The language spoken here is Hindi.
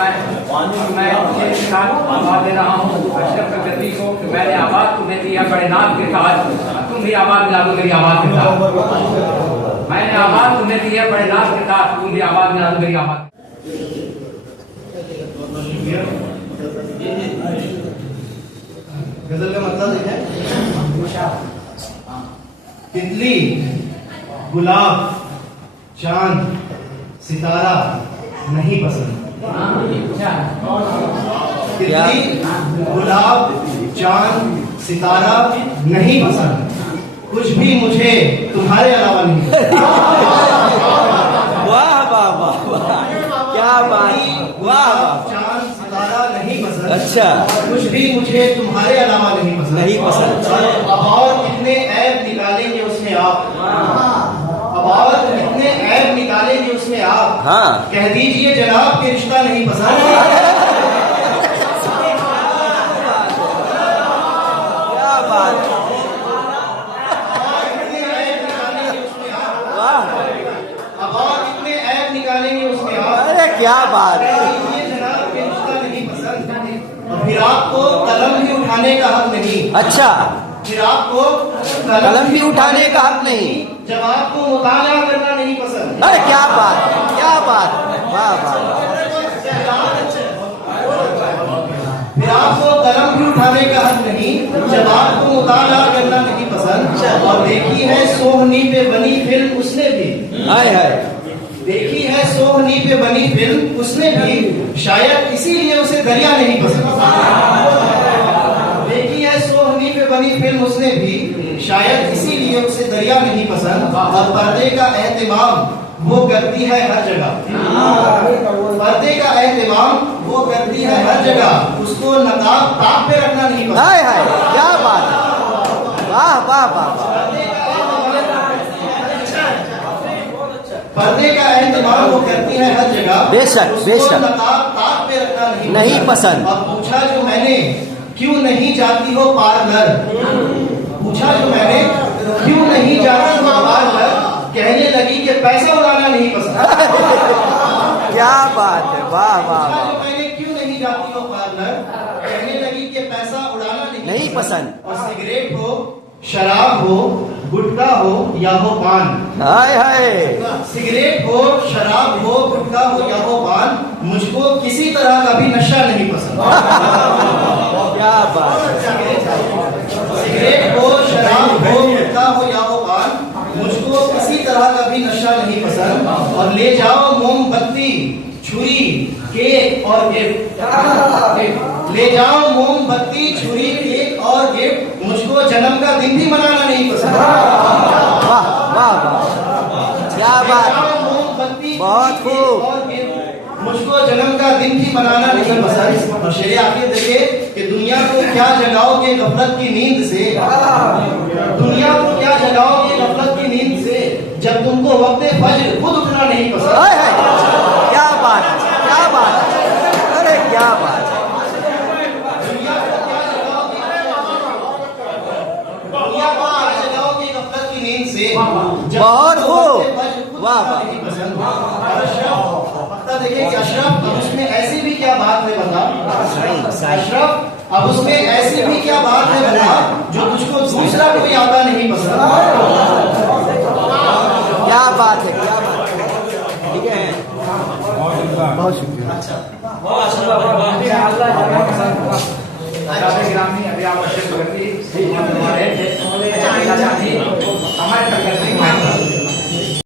मैं तुझे आवाज दे रहा हूँ अशरफ गद्दी को कि मैंने आवाज तुम्हें दी है बड़े नाम के साथ, तुम भी आवाज मिला दो मेरी आवाज के साथ। मैंने आवाज तुम्हें दी है बड़े नाम के साथ, तुम भी आवाज मिला दो मेरी आवाज। गजल का मतलब है तितली, गुलाब, चांद, सितारा नहीं पसंद। तितली, गुलाब, चांद, सितारा नहीं पसंद, कुछ भी मुझे तुम्हारे अलावा नहीं पसंद। वाह वाह वाह वाह, क्या बात, वाह वाह। चांद, सितारा नहीं पसंद, अच्छा, कुछ भी मुझे तुम्हारे अलावा नहीं पसंद। नहीं पसंद। अब और कितने ऐब निकालेंगे उसमें आप, अब और कितने ऐब निकालेंगे उसमें आप। हाँ, कह दीजिए जनाब के रिश्ता नहीं पसंद। क्या बात, वाह, अब और कितने ऐब निकालेंगे उसमें आप। अरे क्या बात। कह दीजिए जनाब के रिश्ता नहीं पसंद। और फिर आपको कलम भी उठाने का हक नहीं। अच्छा, फिर आपको कलम भी उठाने का हक नहीं। जब आपको मुताला करना नहीं पसंद। अरे क्या बात, क्या बात, वाह वाह। फिर आपको कलम भी उठाने का हक नहीं जब आपको मुताला करना नहीं पसंद। और देखी है सोहनी पे बनी फिल्म उसने भी, हाय हाय, देखी है सोहनी पे बनी फिल्म उसने भी, शायद इसीलिए उसे दरिया नहीं पसंद। देखी है सोहनी पे बनी फिल्म उसने भी, शायद इसीलिए उसे दरिया नहीं पसंद। और पर्दे का एहतमाम वो करती है हर जगह, पर्दे का एहतमाम वो करती है हर जगह, उसको नकाब ताक पे रखना नहीं पसंद। हाय हाय, क्या बात, वाह वाह वाह। पर्दे का एहतमाम वो करती है हर जगह, बेशक, उसको बेशक। नकाब ताक पे रखना नहीं पसंद। और पूछा जो मैंने क्यों नहीं जाती हो पार्लर, पूछा जो मैंने क्यों नहीं जाती हो पार्लर, कहने लगी कि पैसा उड़ाना नहीं पसंद। क्या बात है, वाह वाह पूछा वाह। जो मैंने क्यों नहीं जाती हो पार्लर, कहने लगी कि पैसा उड़ाना नहीं पसंद। और सिगरेट हो, शराब हो, गुटखा हो या हो पान, हाय हाय, सिगरेट हो, शराब हो, गुटखा हो या हो पान, मुझको किसी तरह का भी नशा नहीं पसंद। क्या बात, सिगरेट हो, शराब हो, गुटखा हो या हो पान, मुझको किसी तरह का भी नशा नहीं पसंद। और ले जाओ मोमबत्ती, छुरी, केक और गिफ्ट, ले जाओ मोमबत्ती, छुरी, केक और गिफ्ट, मुझको जन्म का दिन भी मनाना नहीं पसंद। वाह वाह वाह, क्या बात, मोमबत्ती, बहुत खूब। और गिफ्ट, मुझको जन्म का दिन भी मनाना नहीं पसंद। और शेर आखिर देखे कि दुनिया को क्या जगाओगे गफलत की नींद से, दुनिया को क्या जगाओगे गफलत की नींद से, जब तुमको वक्त फज्र खुद उठना नहीं पसंद। हाय हाय, क्या बात, क्या बात, अरे क्या बात। दुनिया को क्या जगाओगे गफलत की नींद से, जब बहुत तुमको खूब। वक्त फज्र खुद वाह, उठना वाह। नहीं पसंद। और अशरफ देखिए कि अशरफ अब उसमें ऐसी भी क्या बात है बता, अशरफ अब उसमें ऐसी भी क्या बात है बता, जो तुझको दूसरा कोई आता नहीं पसंद। क्या बात है, क्या बात है, ठीक है, बहुत शुक्रिया। ग्रामीण अभी आप